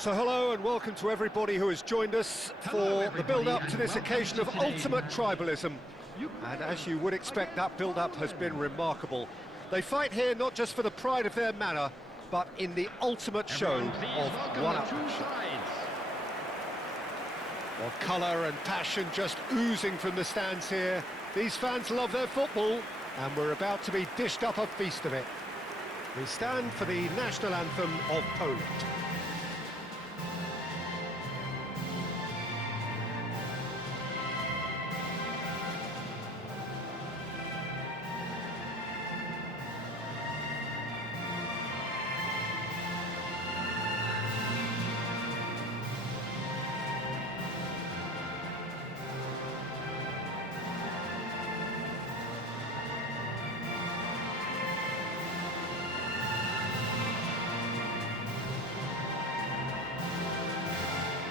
So hello and welcome to everybody who has joined us for the build-up to this occasion of ultimate tribalism. And as you would expect, that build-up has been remarkable. They fight here not just for the pride of their manor, but in the ultimate show of one-upmanship. Well, colour and passion just oozing from the stands here. These fans love their football, and we're about to be dished up a feast of it. We stand for the national anthem of Poland.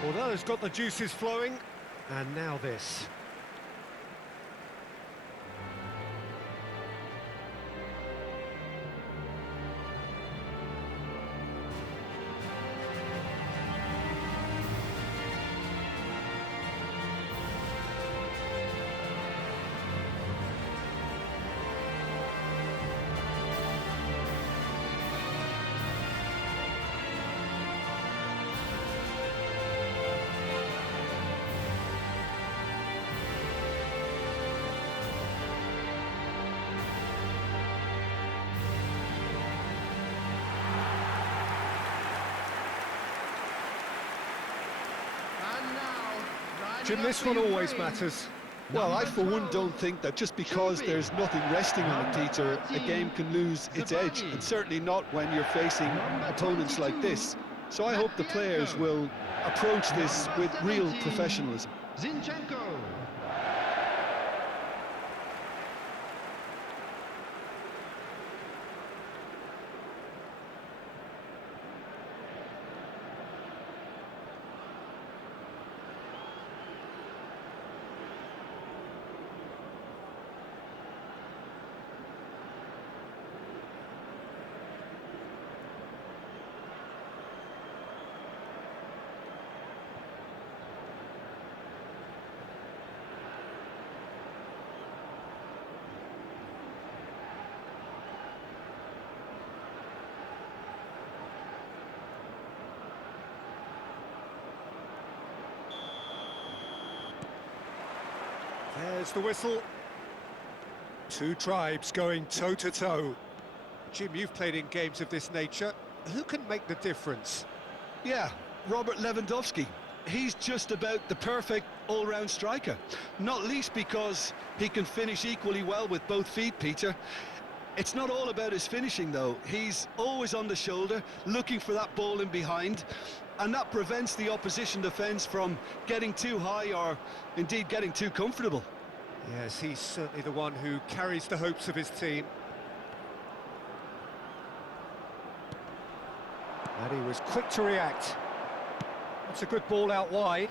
Well, that has got the juices flowing, and now this. Jim, this one always matters. Well, I for one don't think that just because there's nothing resting on it, Peter, a game can lose its edge, and certainly not when you're facing opponents like this. So I hope the players will approach this with real professionalism. There's the whistle. Two tribes going toe-to-toe. Jim, you've played in games of this nature. Who can make the difference? Yeah, Robert Lewandowski. He's just about the perfect all-round striker. Not least because he can finish equally well with both feet, Peter. It's not all about his finishing, though. He's always on the shoulder, looking for that ball in behind, and that prevents the opposition defence from getting too high or, indeed, getting too comfortable. Yes, he's certainly the one who carries the hopes of his team. And he was quick to react. That's a good ball out wide.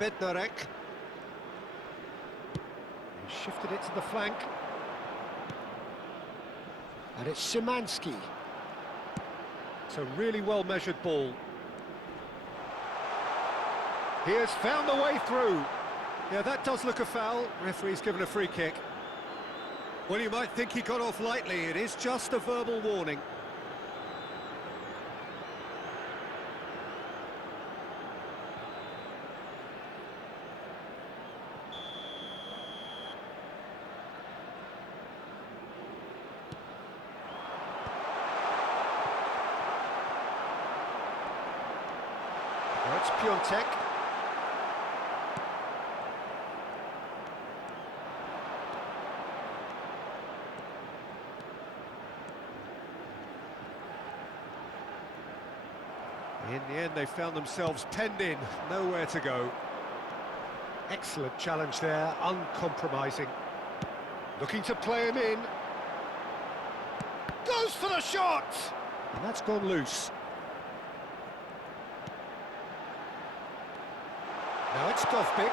Bednarek. He shifted it to the flank. And it's Szymanski. It's a really well-measured ball. He has found the way through. Yeah, that does look a foul. Referee's given a free kick. Well, you might think he got off lightly. It is just a verbal warning. Now it's Piontek. In the end, they found themselves penned in, nowhere to go. Excellent challenge there, uncompromising. Looking to play him in. Goes for the shot! And that's gone loose. Now it's Dovbik.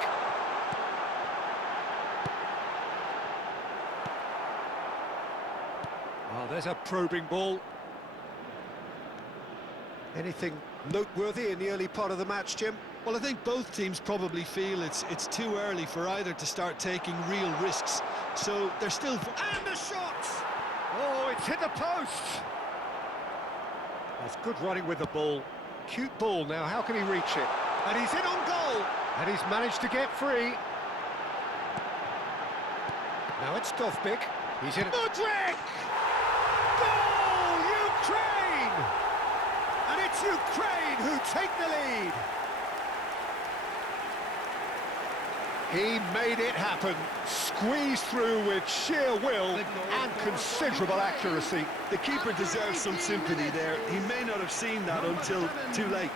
there's a probing ball. Anything noteworthy in the early part of the match, Jim? Well, I think both teams probably feel it's too early for either to start taking real risks. So they're still... And a shot! Oh, it's hit the post! That's good running with the ball. Cute ball now, how can he reach it? And he's in on goal! And he's managed to get free. Now it's Dovbik. He's in... Mudryk! Goal! Ukraine! And it's Ukraine who take the lead. He made it happen, squeezed through with sheer will and considerable accuracy. The keeper deserves some sympathy there. He may not have seen that until too late.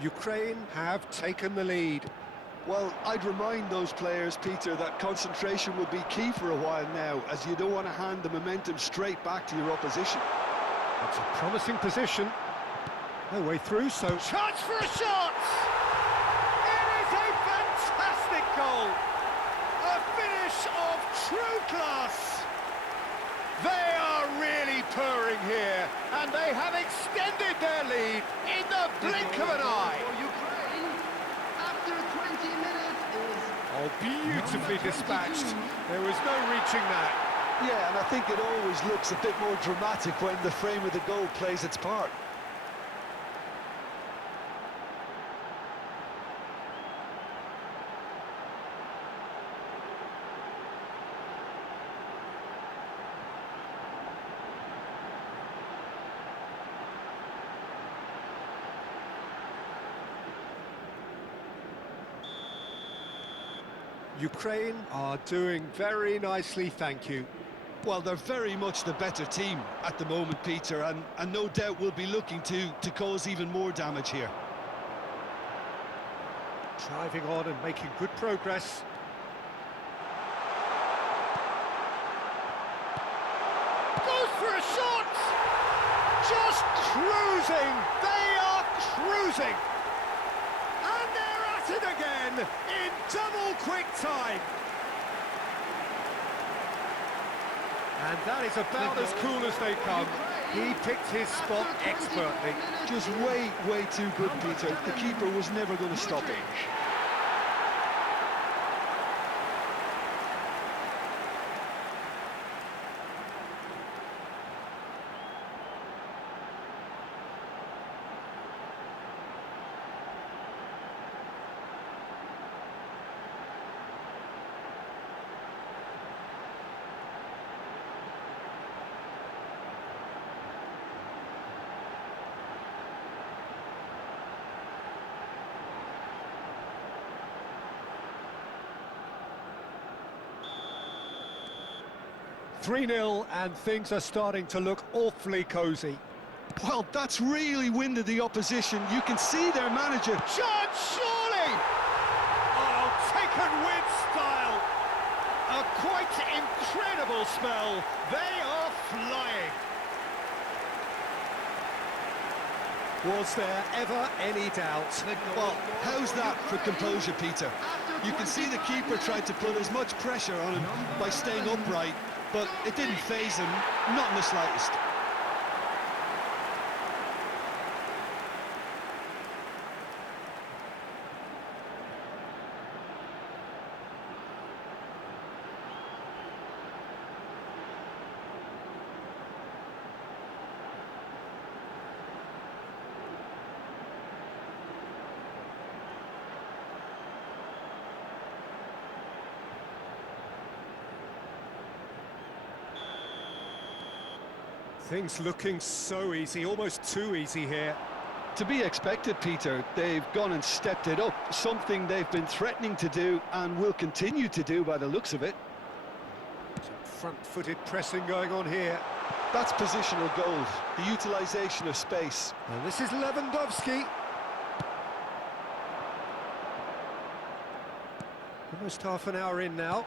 Ukraine have taken the lead. Well, I'd remind those players, Peter, that concentration will be key for a while now, as you don't want to hand the momentum straight back to your opposition. It's a promising position. No way through, so... Chance for a shot! It is a fantastic goal! A finish of true class! They are really purring here, and they have extended their lead in the blink of an eye. After 20 minutes is... Oh, beautifully dispatched. There was no reaching that. Yeah, and I think it always looks a bit more dramatic when the frame of the goal plays its part. Ukraine are doing very nicely, thank you. Well, they're very much the better team at the moment, Peter, and no doubt will be looking to cause even more damage here. Driving on and making good progress. Goes for a shot! Just cruising! They are cruising! And they're at it again in double quick time. And that is about as cool as they come. He picked his spot expertly. Just way too good, Peter. The keeper was never going to stop it. "3-0, and things are starting to look awfully cosy. Well, that's really winded the opposition. You can see their manager. Chance, surely! Oh, taken with style. A quite incredible spell. They are flying. Was there ever any doubt? Well, how's that for composure, Peter? You can see the keeper tried to put as much pressure on him by staying upright, but it didn't faze him, not in the slightest. Things looking so easy, almost too easy here. To be expected, Peter. They've gone and stepped it up, something they've been threatening to do and will continue to do by the looks of it. Some front-footed pressing going on here. That's positional gold, the utilisation of space. And this is Lewandowski. Almost half an hour in now.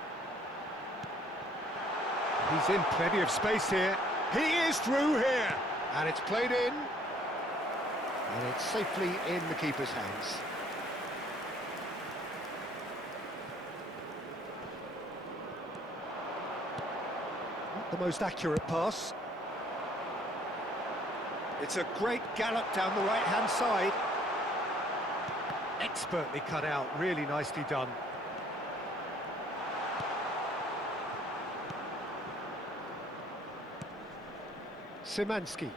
He's in plenty of space here. He is through here. And it's played in. And it's safely in the keeper's hands. Not the most accurate pass. It's a great gallop down the right-hand side. Expertly cut out, really nicely done. Szymanski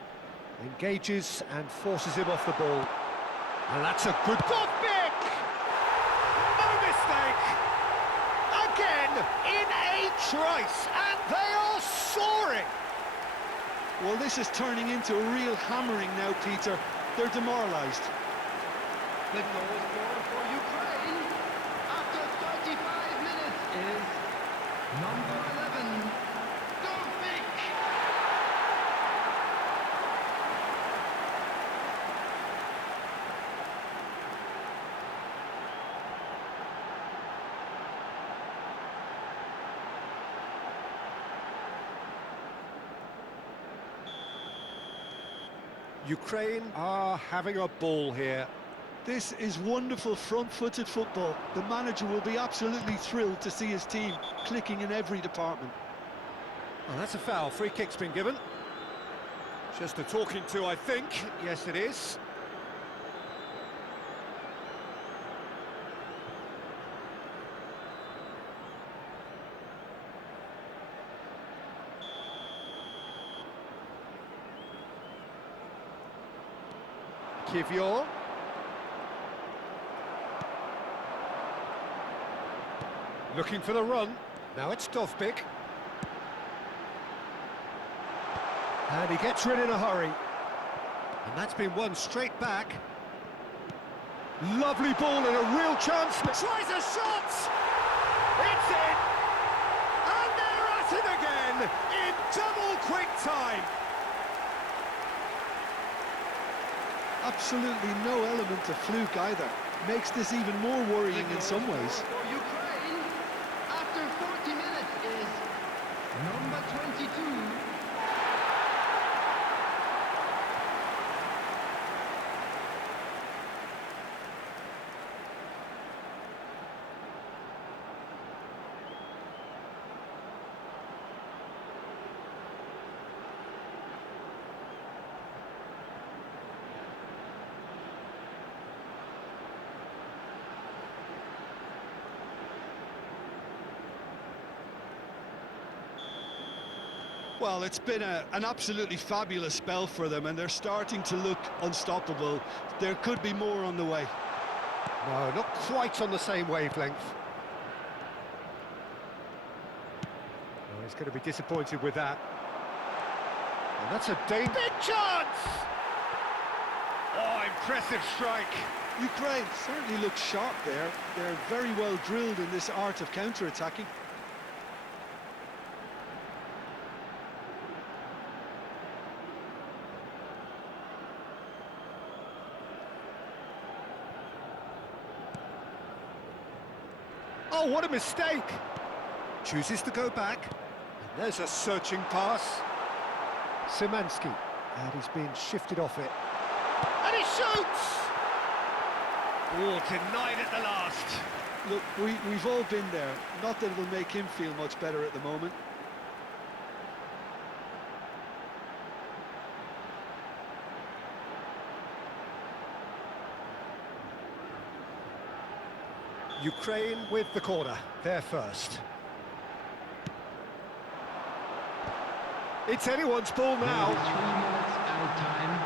engages and forces him off the ball. And that's a good pick! No mistake! Again, in a trice, and they are soaring! Well, this is turning into a real hammering now, Peter. They're demoralised. The goal scorer for Ukraine after 35 minutes is number 11, Dovbyk. Ukraine are having a ball here. This is wonderful front-footed football. The manager will be absolutely thrilled to see his team clicking in every department. Well, that's a foul. Free kick's been given. Just a talking to, I think. Yes, it is. Kivior. Looking for the run. Now it's Dovbyk. And he gets rid in a hurry. And that's been won straight back. Lovely ball and a real chance. Tries a shot! It's in! And they're at it again in double quick time. Absolutely no element of fluke either. Makes this even more worrying in some ways. For Ukraine after 40 minutes is number 22. Well, it's been an absolutely fabulous spell for them, and they're starting to look unstoppable. There could be more on the way. No, not quite on the same wavelength. Oh, he's going to be disappointed with that. And that's a big chance! Oh, impressive strike. Ukraine certainly looks sharp there. They're very well drilled in this art of counter-attacking. Oh, what a mistake! Chooses to go back. And there's a searching pass. Szymanski. And he's been shifted off it. And he shoots! Oh, denied at the last. Look, we've all been there. Not that it'll make him feel much better at the moment. Ukraine with the corner, they're first. It's anyone's ball now. 3 minutes out of time.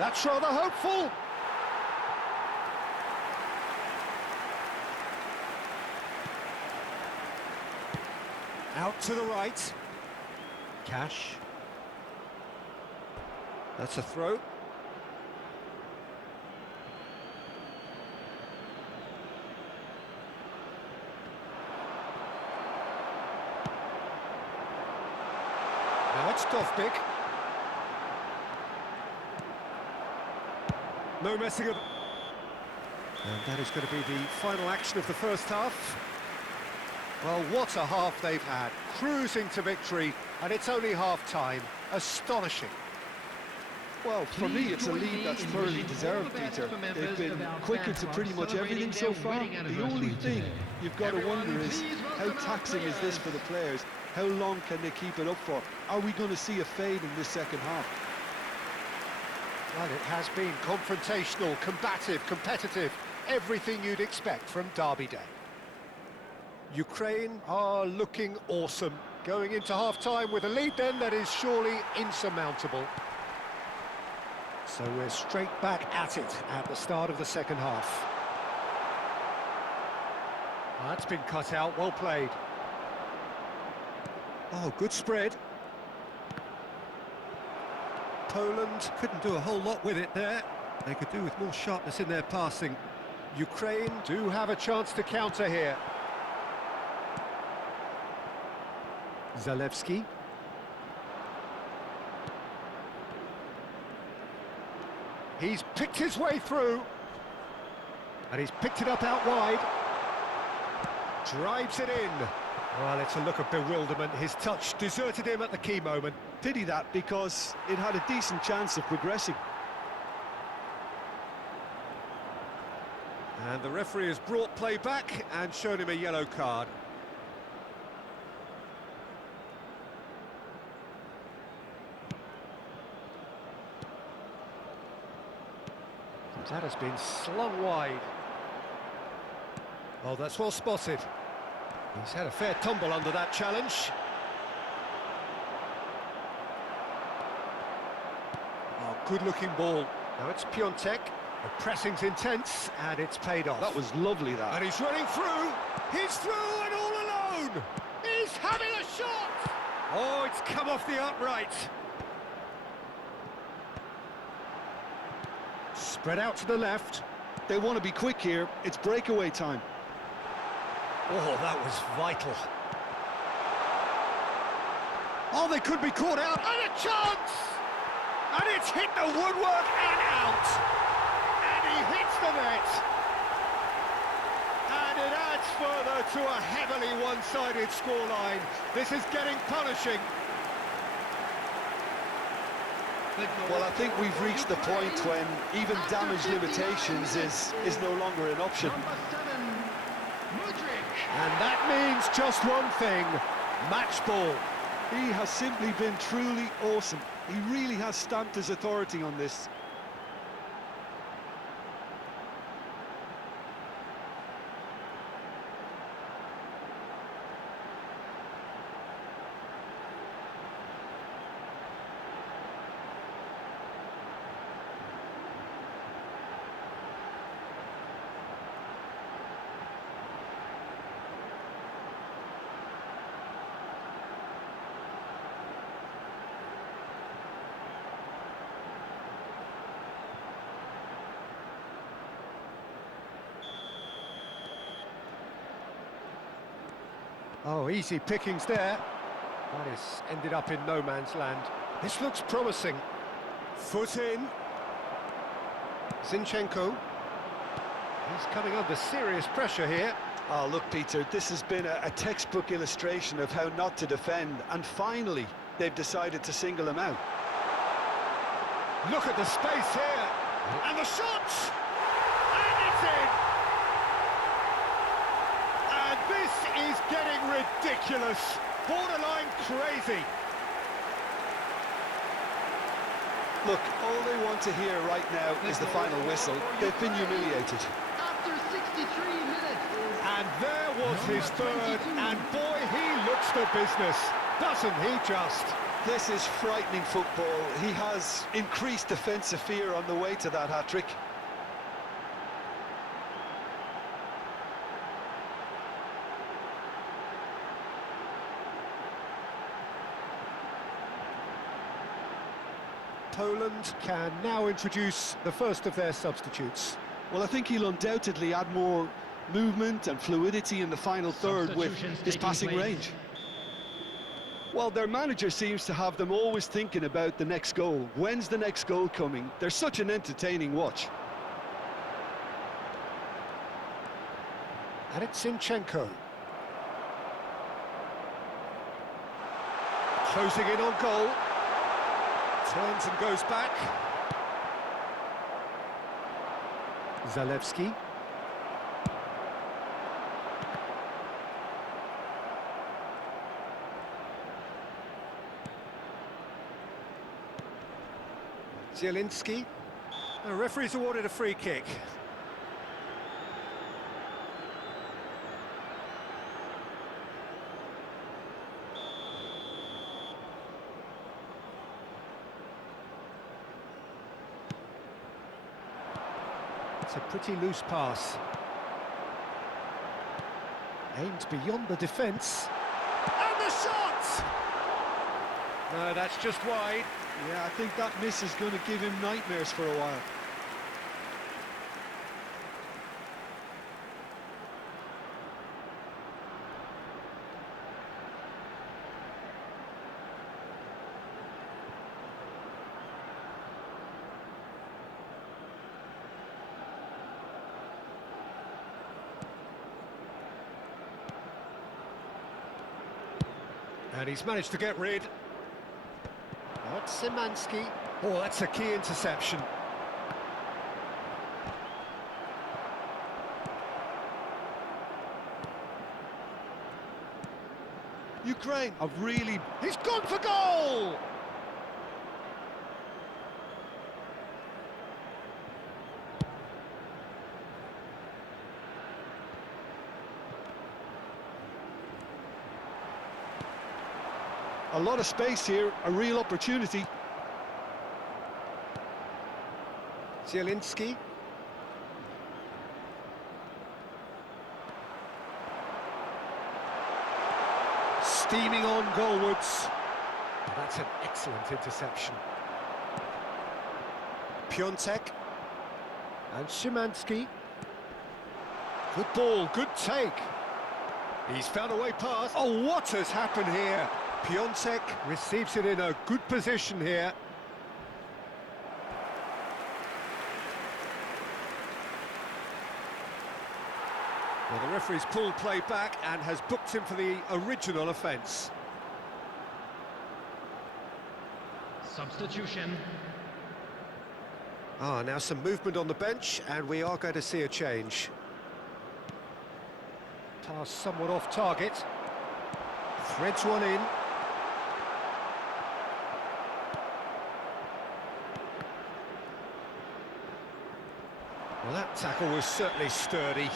That's rather hopeful. Out to the right. Cash. That's a throw. Now it's Dovbik. No messing of... And that is going to be the final action of the first half. Well, what a half they've had. Cruising to victory, and it's only half-time. Astonishing. Well, for me, it's a lead that's thoroughly deserved, Peter. They've been quick into pretty much everything so far. The only thing you've got to wonder is, how taxing is this for the players? How long can they keep it up for? Are we going to see a fade in this second half? Well, it has been confrontational, combative, competitive. Everything you'd expect from Derby Day. Ukraine are looking awesome. Going into half-time with a lead then that is surely insurmountable. So we're straight back at it at the start of the second half. Oh, that's been cut out, well played. Oh, good spread. Poland couldn't do a whole lot with it there. They could do with more sharpness in their passing. Ukraine do have a chance to counter here. Zalewski. He's picked his way through. And he's picked it up out wide. Drives it in. Well, it's a look of bewilderment. His touch deserted him at the key moment. Pity that, because it had a decent chance of progressing. And the referee has brought play back and shown him a yellow card. That has been slung wide. Oh, that's well spotted. He's had a fair tumble under that challenge. Oh, good-looking ball. Now it's Piontek. The pressing's intense, and it's paid off. That was lovely, that. And he's running through. He's through and all alone. He's having a shot. Oh, it's come off the upright. Spread out to the left. They want to be quick here. It's breakaway time. Oh, that was vital. Oh, they could be caught out. And a chance! And it's hit the woodwork and out. And he hits the net. And it adds further to a heavily one-sided scoreline. This is getting punishing. Well, I think we've reached the point when even damage limitations is no longer an option. And that means just one thing, match ball. He has simply been truly awesome. He really has stamped his authority on this. Oh, easy pickings there. That has ended up in no man's land. This looks promising. Foot in. Zinchenko. He's coming under serious pressure here. Oh, look, Peter, this has been a textbook illustration of how not to defend, and finally, they've decided to single him out. Look at the space here. And the shot! And it's in! And this is getting ridiculous. Borderline crazy. Look, all they want to hear right now is the final whistle. They've been humiliated. After 63 minutes is And there was his third, and boy, he looks the business, doesn't he just? This is frightening football. He has increased defensive fear on the way to that hat-trick. Poland can now introduce the first of their substitutes. Well, I think he'll undoubtedly add more movement and fluidity in the final third with his passing range. Well, their manager seems to have them always thinking about the next goal. When's the next goal coming? They're such an entertaining watch. And it's Zinchenko. Closing in on goal. Turns and goes back. Zalewski. Zielinski. The referee's awarded a free kick. It's a pretty loose pass. Aimed beyond the defence. And the shot! No, that's just wide. Yeah, I think that miss is going to give him nightmares for a while. And he's managed to get rid. That's Szymanski. Oh, that's a key interception. Ukraine have really... He's gone for goal! A lot of space here, a real opportunity. Zielinski. Steaming on goalwards. That's an excellent interception. Piontek. And Szymanski. Good ball, good take. He's found a way past. Oh, what has happened here? Piontek receives it in a good position here. Well, the referee's pulled play back and has booked him for the original offence. Substitution. Now some movement on the bench, and we are going to see a change. Pass somewhat off target. Threads one in. Well, that tackle was certainly sturdy.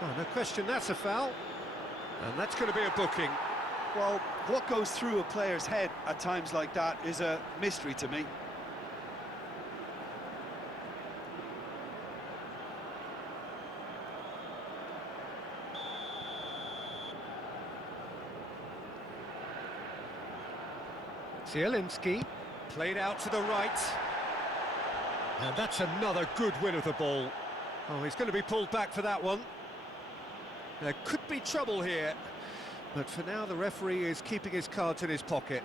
Oh, no question, that's a foul. And that's going to be a booking. Well, what goes through a player's head at times like that is a mystery to me. Zielinski played out to the right. And that's another good win of the ball. Oh, he's going to be pulled back for that one. There could be trouble here, but for now the referee is keeping his cards in his pocket.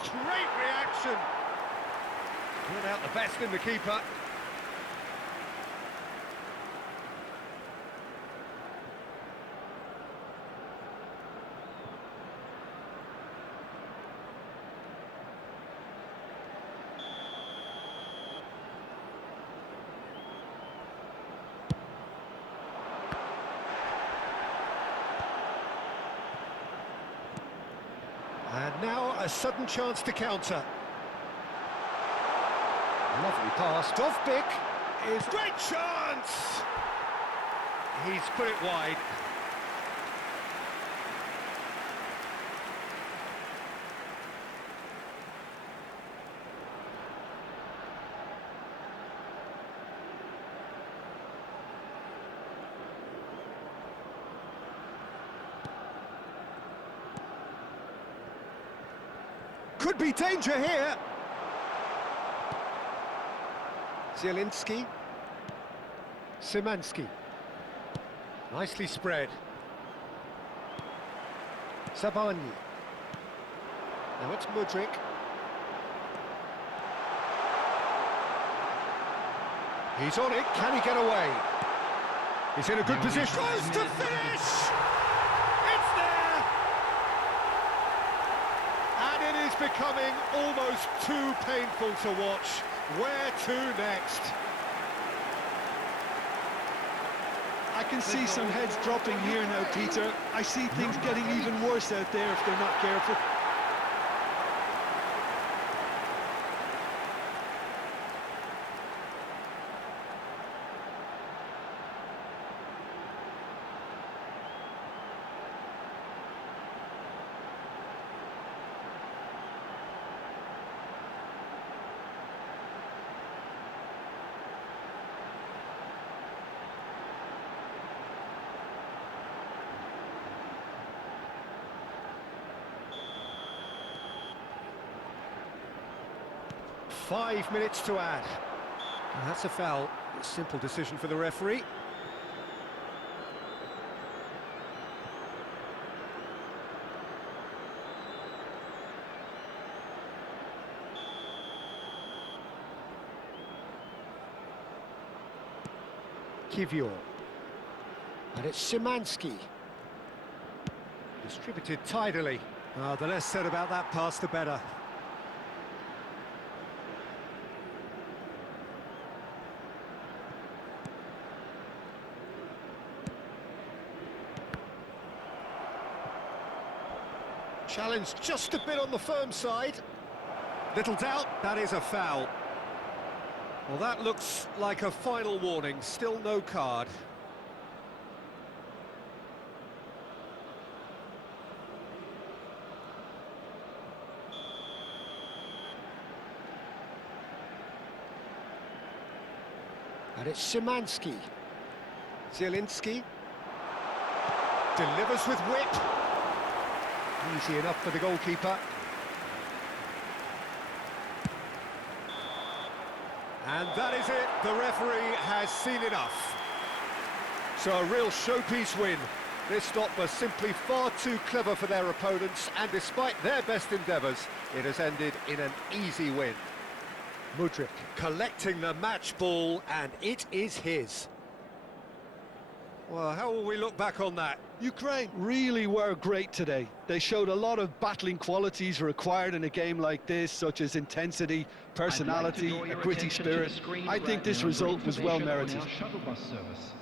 Great reaction! Brought out the best in the keeper. And now a sudden chance to counter. Lovely pass. Dovbyk is... Great chance! He's put it wide. could be danger here. Zielinski. Szymanski. Nicely spread. Zabani. Now it's Mudryk. He's on it, can he get away? He's in a good position. Goes to finish! It's there! And it is becoming almost too painful to watch. Where to next? I can see some heads dropping here now, Peter. I see things getting even worse out there if they're not careful. Five minutes to add. And that's a foul. Simple decision for the referee. Kivior. And it's Szymanski. Distributed tidily. The less said about that pass, the better. Challenge just a bit on the firm side. Little doubt, that is a foul. Well, that looks like a final warning, still no card. And it's Szymanski. Zielinski. Delivers with whip. Easy enough for the goalkeeper. And that is it. The referee has seen enough. So a real showpiece win. This stop was simply far too clever for their opponents, and despite their best endeavours, it has ended in an easy win. Mudryk collecting the match ball, and it is his. Well, how will we look back on that? Ukraine really were great today. They showed a lot of battling qualities required in a game like this, such as intensity, personality, a gritty spirit. I think this result was well merited. Shuttle bus service.